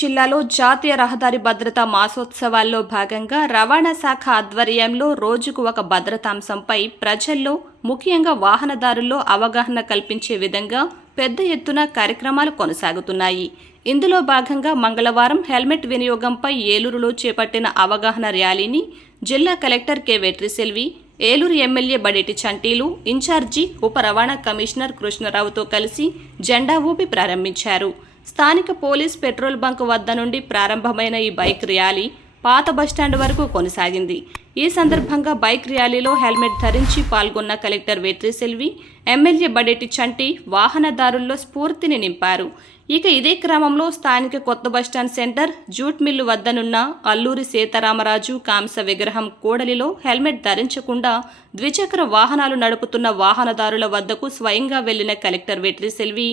జిల్లాలో జాతీయ రహదారి భద్రతా మాసోత్సవాల్లో భాగంగా రవాణా శాఖ ఆధ్వర్యంలో రోజుకు ఒక భద్రతాంశంపై ప్రజల్లో ముఖ్యంగా వాహనదారుల్లో అవగాహన కల్పించే విధంగా పెద్ద ఎత్తున కార్యక్రమాలు కొనసాగుతున్నాయి. ఇందులో భాగంగా మంగళవారం హెల్మెట్ వినియోగంపై ఏలూరులో చేపట్టిన అవగాహన ర్యాలీని జిల్లా collector K Vetriselvi, Eluru MLA Badeti చంటీలు, ఇన్ఛార్జి ఉప రవాణా కమిషనర్ కృష్ణరావుతో కలిసి జెండా ఊపి ప్రారంభించారు. స్థానిక పోలీస్ పెట్రోల్ బంక్ వద్ద నుండి ప్రారంభమైన ఈ బైక్ ర్యాలీ పాత బస్టాండ్ వరకు కొనసాగింది. ఈ సందర్భంగా బైక్ ర్యాలీలో హెల్మెట్ ధరించి పాల్గొన్న కలెక్టర్ వెట్రిసెల్వి, ఎమ్మెల్యే బడేటి చంటి వాహనదారుల్లో స్ఫూర్తిని నింపారు. ఇక ఇదే క్రమంలో స్థానిక కొత్త బస్టాండ్ సెంటర్ జూట్ మిల్లు వద్దనున్న అల్లూరి సీతారామరాజు కాంస విగ్రహం కూడలిలో హెల్మెట్ ధరించకుండా ద్విచక్ర వాహనాలు నడుపుతున్న వాహనదారుల వద్దకు స్వయంగా వెళ్లిన కలెక్టర్ వెట్రిసెల్వి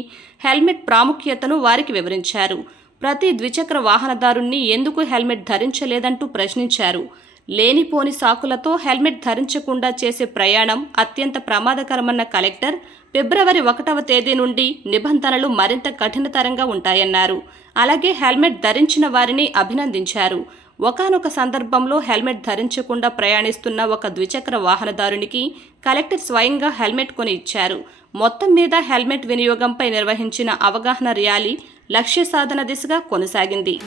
హెల్మెట్ ప్రాముఖ్యతను వారికి వివరించారు. ప్రతి ద్విచక్ర వాహనదారుణ్ణి ఎందుకు హెల్మెట్ ధరించలేదంటూ ప్రశ్నించారు. లేనిపోని సాకులతో హెల్మెట్ ధరించకుండా చేసే ప్రయాణం అత్యంత ప్రమాదకరమన్న కలెక్టర్ ఫిబ్రవరి 1వ తేదీ నుండి నిబంధనలు మరింత కఠినతరంగా ఉంటాయన్నారు. అలాగే హెల్మెట్ ధరించిన వారిని అభినందించారు. ఒకానొక సందర్భంలో హెల్మెట్ ధరించకుండా ప్రయాణిస్తున్న ఒక ద్విచక్ర వాహనదారునికి కలెక్టర్ స్వయంగా హెల్మెట్ కొని ఇచ్చారు. మొత్తం మీద హెల్మెట్ వినియోగంపై నిర్వహించిన అవగాహన ర్యాలీ లక్ష్య సాధన దిశగా కొనసాగింది.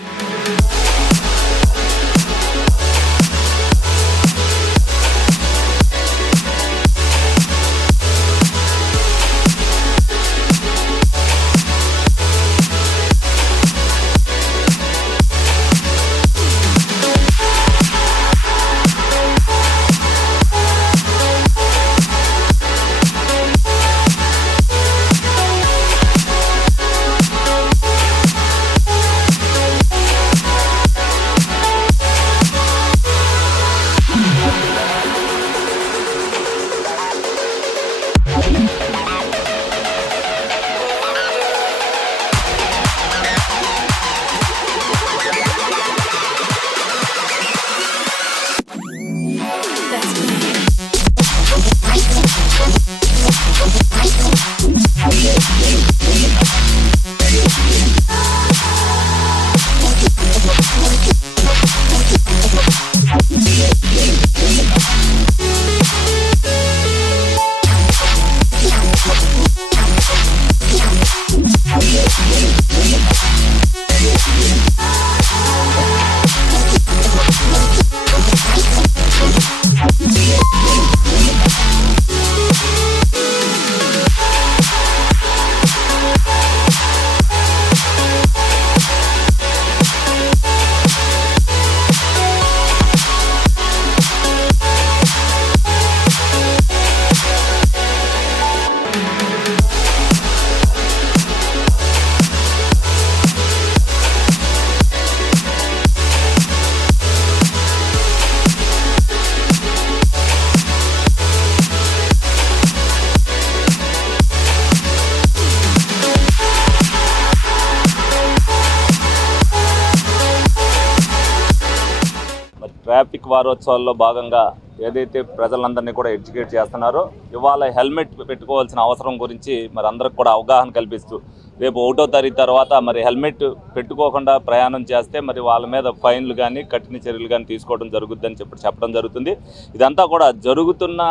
ట్రాఫిక్ వారోత్సవాల్లో భాగంగా ఏదైతే ప్రజలందరినీ కూడా ఎడ్యుకేట్ చేస్తున్నారో ఇవాళ హెల్మెట్ పెట్టుకోవాల్సిన అవసరం గురించి మరి అందరికి కూడా అవగాహన కల్పిస్తూ రేపు 1వ తారీఖు తర్వాత మరి హెల్మెట్ పెట్టుకోకుండా ప్రయాణం చేస్తే మరి వాళ్ళ మీద ఫైన్లు కానీ కఠిన చర్యలు కానీ తీసుకోవడం జరుగుద్దని చెప్పడం జరుగుతుంది. ఇదంతా కూడా జరుగుతున్న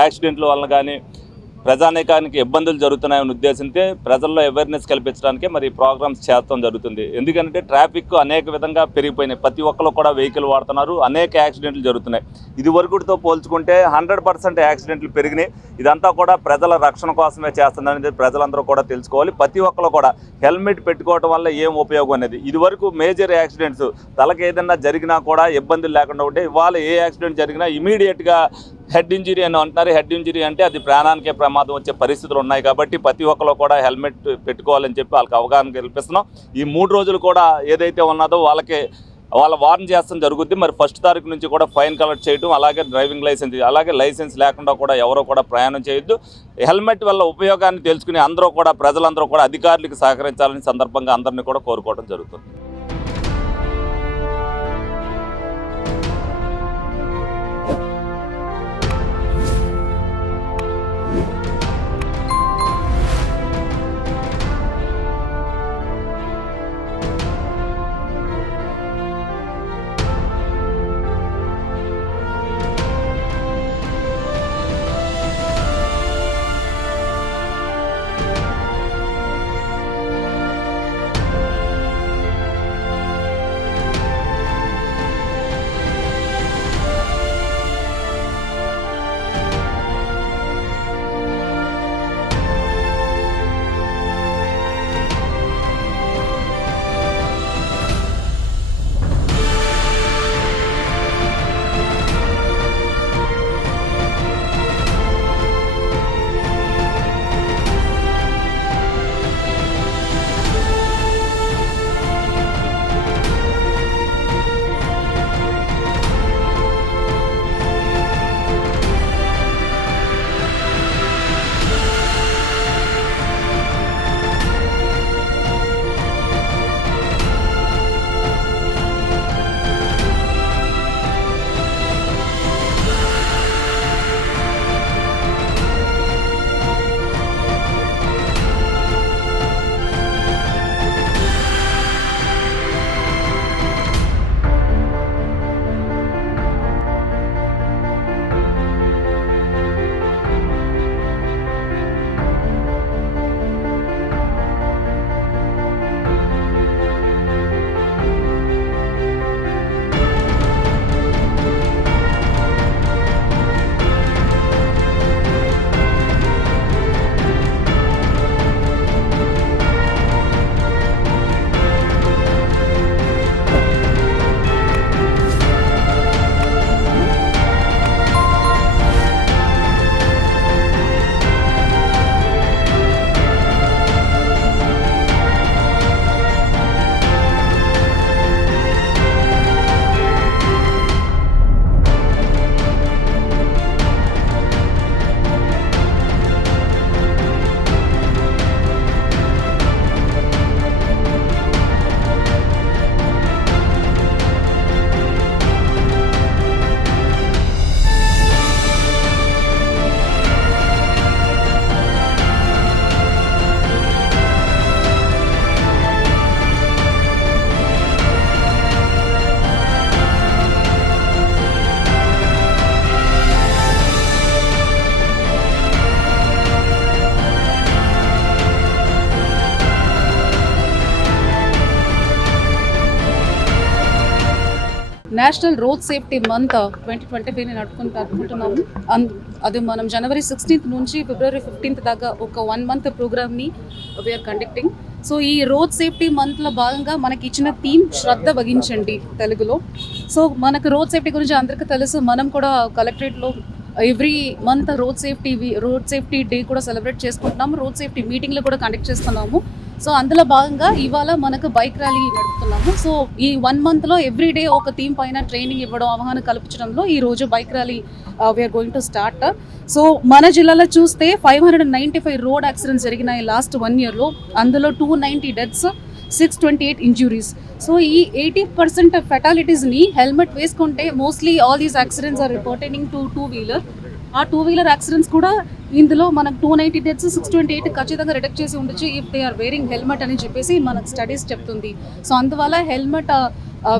యాక్సిడెంట్ల వలన కానీ ప్రజానీకానికి ఇబ్బందులు జరుగుతున్నాయనే ఉద్దేశంతో ప్రజల్లో అవేర్నెస్ కల్పించడానికే మరి ప్రోగ్రామ్స్ చేస్తాం జరుగుతుంది. ఎందుకంటే ట్రాఫిక్ అనేక విధంగా పెరిగిపోయినాయి. ప్రతి ఒక్కరు కూడా వెహికల్ వాడుతున్నారు, అనేక యాక్సిడెంట్లు జరుగుతున్నాయి. ఇది వరకుతో పోల్చుకుంటే 100% యాక్సిడెంట్లు పెరిగినాయి. ఇదంతా కూడా ప్రజల రక్షణ కోసమే చేస్తుందనేది ప్రజలందరూ కూడా తెలుసుకోవాలి. ప్రతి ఒక్కరు కూడా హెల్మెట్ పెట్టుకోవడం వల్ల ఏం ఉపయోగం అనేది. ఇది వరకు మేజర్ యాక్సిడెంట్స్ తలకి ఏదైనా జరిగినా కూడా ఇబ్బందులు లేకుండా ఉంటే ఇవాళ ఏ యాక్సిడెంట్ జరిగినా ఇమీడియట్గా హెడ్ ఇంజరీ అని అంటున్నారు. హెడ్ ఇంజరీ అంటే అది ప్రాణానికే ప్రమాదం వచ్చే పరిస్థితులు ఉన్నాయి. కాబట్టి ప్రతి ఒక్కరు కూడా హెల్మెట్ పెట్టుకోవాలని చెప్పి వాళ్ళకి అవగాహన కల్పిస్తున్నాం. ఈ 3 రోజులు కూడా ఏదైతే ఉన్నదో వాళ్ళ వార్న్ చేస్తాం జరుగుద్ది. మరి 1వ తారీఖు నుంచి కూడా ఫైన్ కలెక్ట్ చేయడం, అలాగే డ్రైవింగ్ లైసెన్స్, అలాగే లైసెన్స్ లేకుండా కూడా ఎవరో కూడా ప్రయాణం చేయొద్దు. హెల్మెట్ వల్ల ఉపయోగాన్ని తెలుసుకుని అందరూ కూడా ప్రజలందరూ కూడా అధికారులకు సహకరించాలని సందర్భంగా అందరినీ కూడా కోరుకోవడం జరుగుతుంది. నేషనల్ రోడ్ సేఫ్టీ మంత్ 2025 అనుకుంటున్నాము. అది మనం జనవరి 16th నుంచి ఫిబ్రవరి 15th దాకా ఒక 1 month ప్రోగ్రామ్ని వీఆర్ కండక్టింగ్. సో ఈ రోడ్ సేఫ్టీ మంత్లో భాగంగా మనకి ఇచ్చిన థీమ్ శ్రద్ధ వహించండి తెలుగులో. సో మనకు రోడ్ సేఫ్టీ గురించి అందరికీ తెలుసు. మనం కూడా కలెక్టరేట్లో every month road safety day కూడా సెలబ్రేట్ చేసుకుంటున్నాము. రోడ్ సేఫ్టీ మీటింగ్లు కూడా కండక్ట్ చేస్తున్నాము. సో అందులో భాగంగా ఇవాళ మనకు బైక్ ర్యాలీ నడుపుతున్నాము. సో ఈ 1 monthలో ఎవ్రీ డే ఒక థీమ్ పైన ట్రైనింగ్ ఇవ్వడం, అవగాహన కల్పించడంలో ఈ రోజు bike rally we're going to start. So మన జిల్లాలో చూస్తే 595 రోడ్ యాక్సిడెంట్స్ జరిగినాయి లాస్ట్ 1 yearలో. అందులో 290 డెత్స్, 628 ఇంజురీస్. సో ఈ 80% ఫెటాలిటీస్ని హెల్మెట్ వేసుకుంటే mostly all these accidents are reporting to 2-wheeler. ఆ 2-wheeler యాక్సిడెంట్స్ కూడా ఇందులో మనకు 290 డెత్స్, 628 ఖచ్చితంగా రిడక్ట్ చేసి ఉండొచ్చు if they are wearing helmet అని చెప్పేసి మనకు స్టడీస్ చెప్తుంది. సో అందువల్ల హెల్మెట్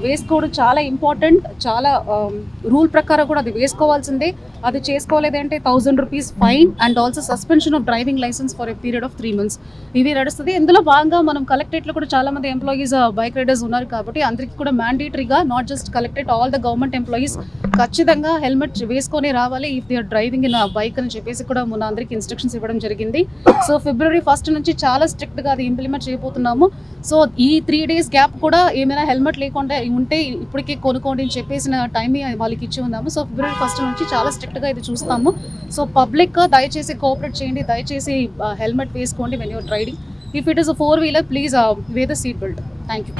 వేసుకోవడం చాలా ఇంపార్టెంట్. చాలా రూల్ ప్రకారం కూడా అది వేసుకోవాల్సిందే. అది చేసుకోలేదంటే 1000 rupees fine and also suspension of driving licence for a period of 3 months ఇవి నడుస్తుంది. ఇందులో భాగంగా మనం కలెక్టరేట్లో కూడా చాలా మంది ఎంప్లాయీస్ బైక్ రైడర్స్ ఉన్నారు కాబట్టి అందరికీ కూడా మ్యాండేటరీగా not just collectorate, all the government employees ఖచ్చితంగా హెల్మెట్ వేసుకొని రావాలి if they are driving in bike అని చెప్పేసి కూడా మన అందరికీ ఇన్స్ట్రక్షన్స్ ఇవ్వడం జరిగింది. సో ఫిబ్రవరి 1st నుంచి చాలా స్ట్రిక్ట్గా అది ఇంప్లిమెంట్ చేయబోతున్నాము. సో ఈ 3 days గ్యాప్ కూడా ఏమైనా హెల్మెట్ లేకుండా ఉంటే ఇప్పటికే కొనుక్కోండి అని చెప్పేసిన టైం వాళ్ళకి ఇచ్చి ఉన్నాము. సో ఫిబ్రవరి 1st నుంచి చాలా స్ట్రిక్ట్గా ఇది చూస్తాము. సో పబ్లిక్ దయచేసి కోఆపరేట్ చేయండి, దయచేసి హెల్మెట్ వేసుకోండి when you're riding. If it is a 4-wheeler please wear the seat belt. Thank you.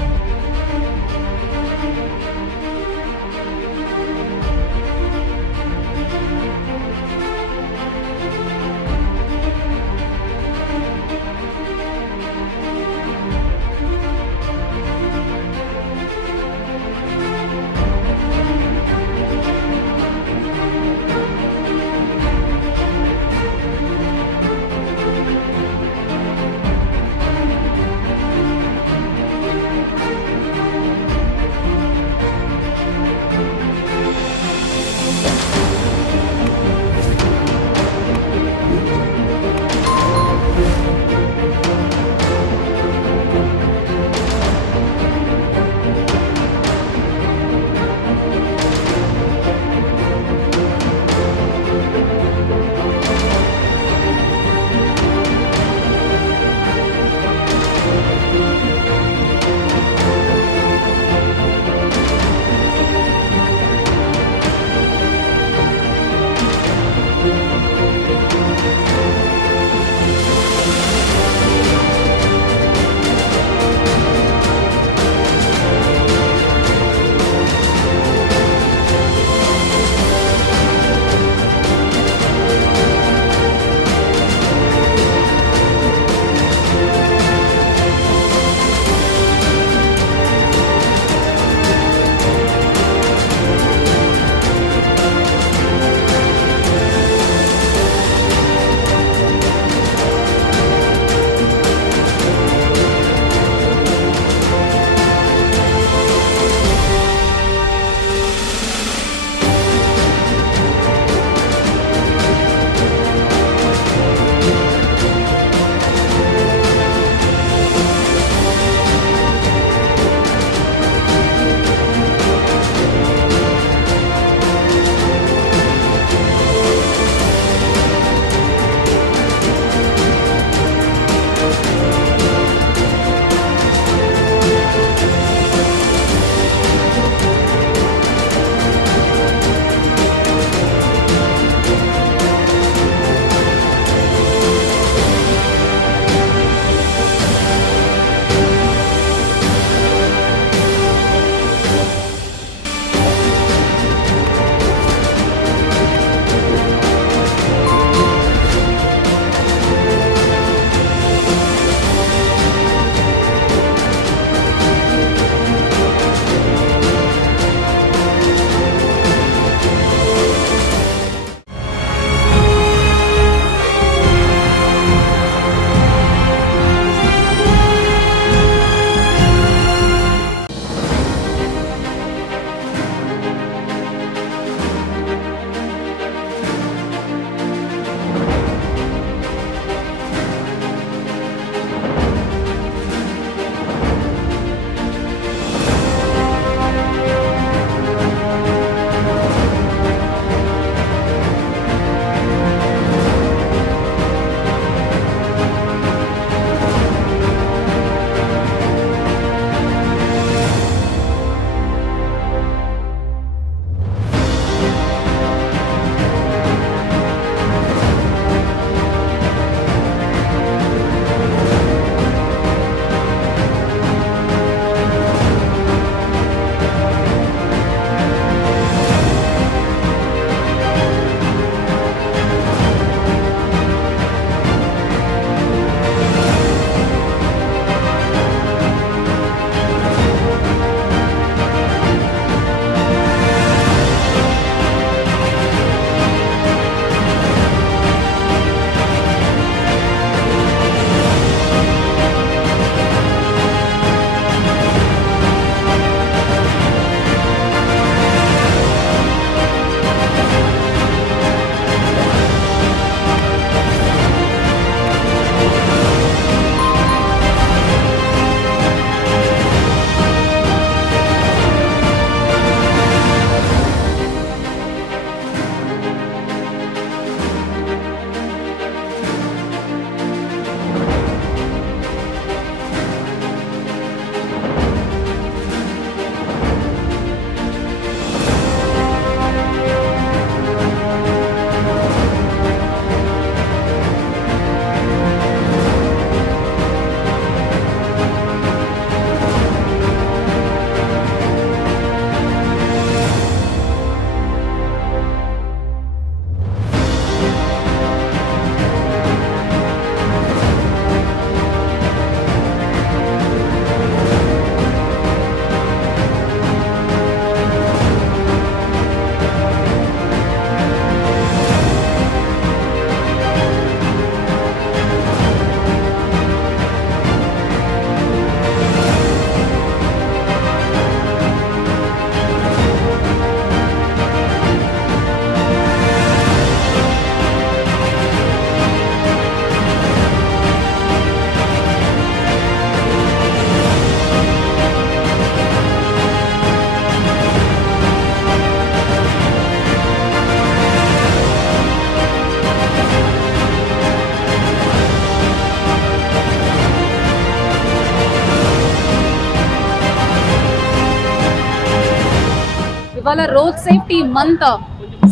ఇవాళ రోడ్ సేఫ్టీ మంత్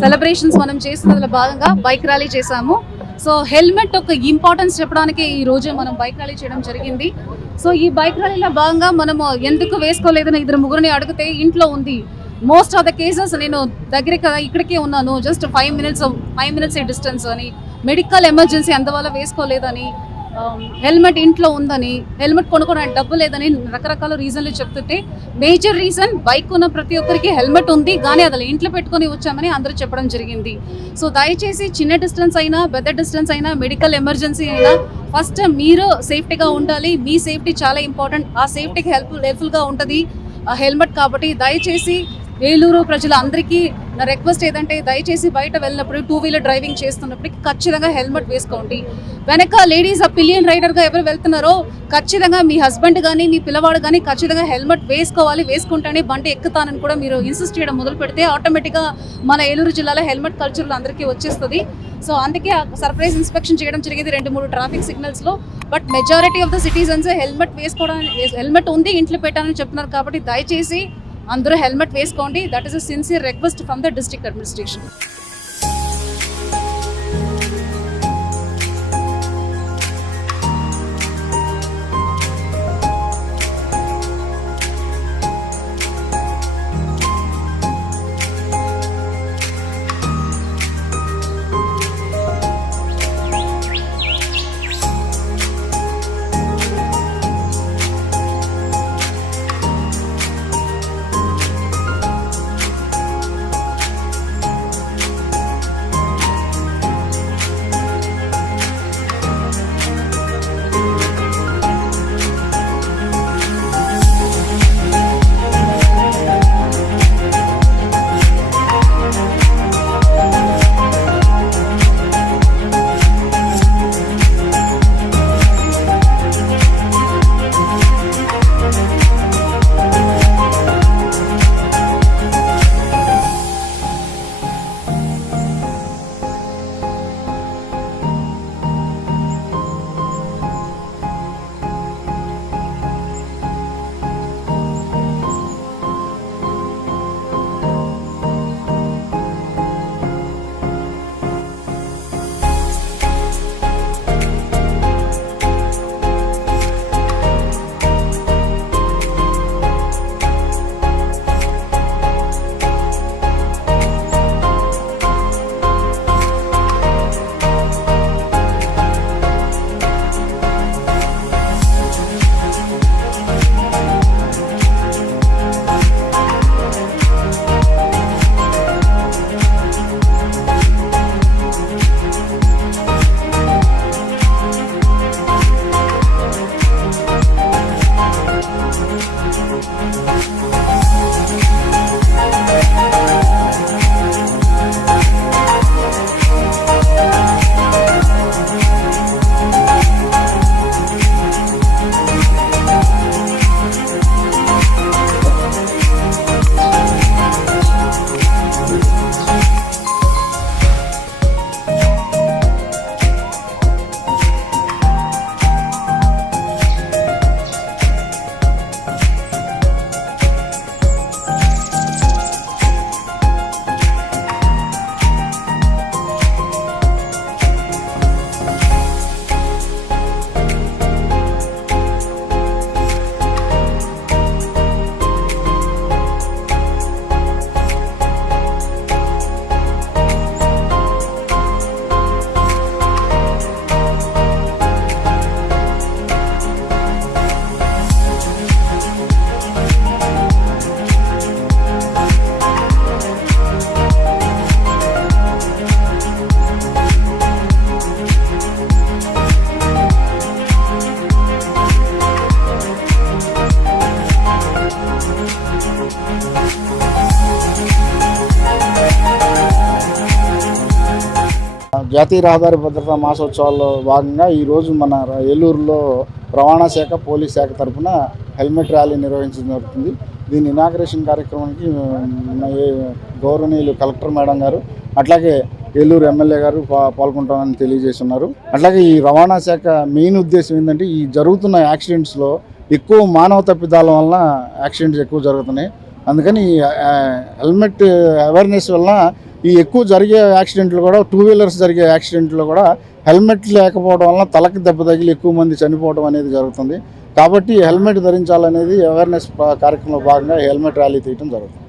సెలబ్రేషన్స్ మనం చేస్తున్నదిలో భాగంగా బైక్ ర్యాలీ చేశాము. సో హెల్మెట్ ఒక ఇంపార్టెన్స్ చెప్పడానికి ఈ రోజు మనం బైక్ ర్యాలీ చేయడం జరిగింది. సో ఈ బైక్ ర్యాలీలో భాగంగా మనము ఎందుకు వేసుకోలేదని ముగ్గురిని అడిగితే ఇంట్లో ఉంది. మోస్ట్ ఆఫ్ ద కేసెస్ నేను దగ్గర కదా ఇక్కడికే ఉన్నాను, జస్ట్ 5 minutes డిస్టెన్స్ అని, మెడికల్ ఎమర్జెన్సీ అందువల్ల వేసుకోలేదని, హెల్మెట్ ఇంట్లో ఉందని, హెల్మెట్ కొనుక్కోవడానికి డబ్బు లేదని రకరకాల రీజన్లు చెప్తుంటే మేజర్ రీజన్ బైక్ ఉన్న ప్రతి ఒక్కరికి హెల్మెట్ ఉంది కానీ అది ఇంట్లో పెట్టుకొని వచ్చామని అందరూ చెప్పడం జరిగింది. సో దయచేసి చిన్న డిస్టెన్స్ అయినా పెద్ద డిస్టెన్స్ అయినా మెడికల్ ఎమర్జెన్సీ అయినా ఫస్ట్ మీరు సేఫ్టీగా ఉండాలి. మీ సేఫ్టీ చాలా ఇంపార్టెంట్. ఆ సేఫ్టీకి హెల్ప్ఫుల్గా ఉంటుంది హెల్మెట్. కాబట్టి దయచేసి ఏలూరు ప్రజలందరికీ నా రిక్వెస్ట్ ఏదంటే దయచేసి బయట వెళ్ళినప్పుడు 2-wheeler డ్రైవింగ్ చేస్తున్నప్పుడు ఖచ్చితంగా హెల్మెట్ వేసుకోండి. వెనక లేడీస్ పిలియన్ రైడర్గా ఎవరు వెళ్తున్నారో ఖచ్చితంగా మీ హస్బెండ్ కానీ మీ పిల్లవాడు కానీ ఖచ్చితంగా హెల్మెట్ వేసుకోవాలి. వేసుకుంటేనే బండి ఎక్కుతానని కూడా మీరు ఇన్సిస్ట్ చేయడం మొదలు పెడితే ఆటోమేటిక్గా మన ఏలూరు జిల్లాలో హెల్మెట్ కల్చర్లో అందరికీ వచ్చేస్తుంది. సో అందుకే సర్ప్రైజ్ ఇన్స్పెక్షన్ చేయడం జరిగింది 2-3 ట్రాఫిక్ సిగ్నల్స్లో. But majority of the citizens helmet వేసుకోవడానికి హెల్మెట్ ఉంది ఇంట్లో పెట్టాలని చెప్తున్నారు. కాబట్టి దయచేసి అందరూ హెల్మెట్ వేసుకోండి. That is a sincere request from the district administration. జాతీయ రహదారి భద్రతా మాసోత్సవాల్లో భాగంగా ఈరోజు మన ఏలూరులో రవాణా శాఖ పోలీస్ శాఖ తరఫున హెల్మెట్ ర్యాలీ నిర్వహించడం జరుగుతుంది. దీని ఇనాగరేషన్ కార్యక్రమానికి గౌరవనీయులు కలెక్టర్ మేడం గారు అట్లాగే ఏలూరు ఎమ్మెల్యే గారు పాల్గొంటామని తెలియజేస్తున్నారు. అట్లాగే ఈ రవాణా శాఖ మెయిన్ ఉద్దేశం ఏంటంటే ఈ జరుగుతున్న యాక్సిడెంట్స్లో ఎక్కువ మానవ తప్పిదాల వలన యాక్సిడెంట్స్ ఎక్కువ జరుగుతున్నాయి. అందుకని హెల్మెట్ అవేర్నెస్ వలన ఈ ఎక్కువ జరిగే యాక్సిడెంట్లు కూడా 2 వీలర్స్ జరిగే యాక్సిడెంట్లు కూడా హెల్మెట్ లేకపోవడం వలన తలకి దెబ్బ తగిలి ఎక్కువ మంది చనిపోవడం అనేది జరుగుతుంది. కాబట్టి హెల్మెట్ ధరించాలనేది అవేర్నెస్ కార్యక్రమంలో భాగంగా హెల్మెట్ ర్యాలీ తీయడం జరుగుతుంది.